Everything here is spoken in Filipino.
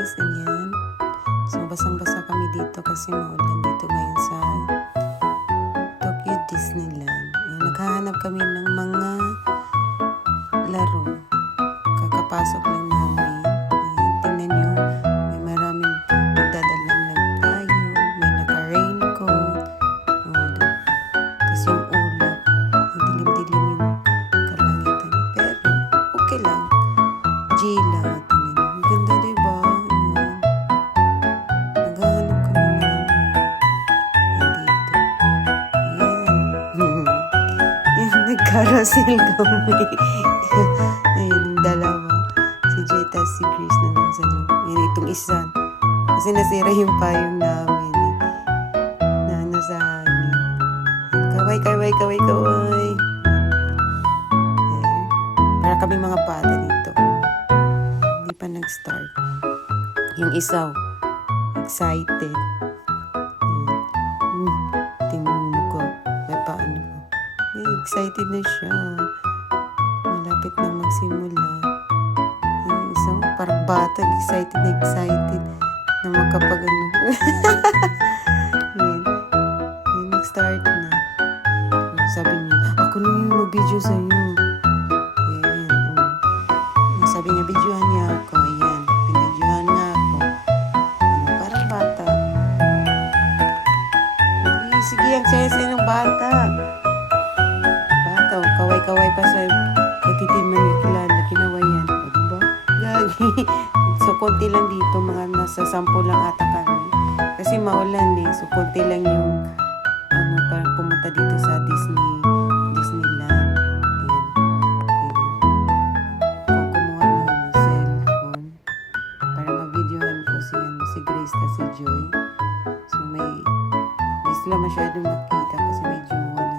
guys, ganyan. So, basang-basa kami dito kasi maulan dito ngayon sa Tokyo Disneyland. Ayan, naghahanap kami ng mga laro. Kakapasok lang namin. Ayan, tingnan nyo. May maraming magdadalang ng tayo. May naka-raincoat. Tapos yung ulap. Ang dilim-dilim yung kalangitan. Pero, okay lang. Gila. Tingnan nyo. Ang ganda, diba? Ayan. Naghahanap kami ng dito. Ayan. Ayan, nag-carousel kami. Ayan, yung dalawa. Si Jetta, si Grace na nasa loob. Ayan, itong isa. Kasi nasira yung payong namin. Na nasa hangin. Kaway, kaway, kaway, kaway. Ayan. Para kami mga bata dito. Hindi pa nag-start. Yung isaw. Excited. Tingnan mo ko. May paano ko. Excited na siya. Malapit na magsimula. Yung isang parang bata. Excited na makapag ano. Yan. Yan, nag-start na. Sabi niya, ako na yung mag-video sa'yo. Yan. Sabi niya, videohan niya ako. Ayan. Pinidyohan nga ako. Parang bata. Sige, ang saya-saya ng bata. Bata, kaway-kaway pa sa katitin man yung kilala, kinawayan. O, diba? Gagi. So, konti lang dito, mga nasa 10 lang ata kami. Kasi maulan eh, so konti lang yung parang pumunta dito sa Disneyland. Ayan. Ayan. Kumuha na yung cellphone para mag-videohan ko si Grace at si Joy. So, may di sila masyadong makita kasi medyo wala na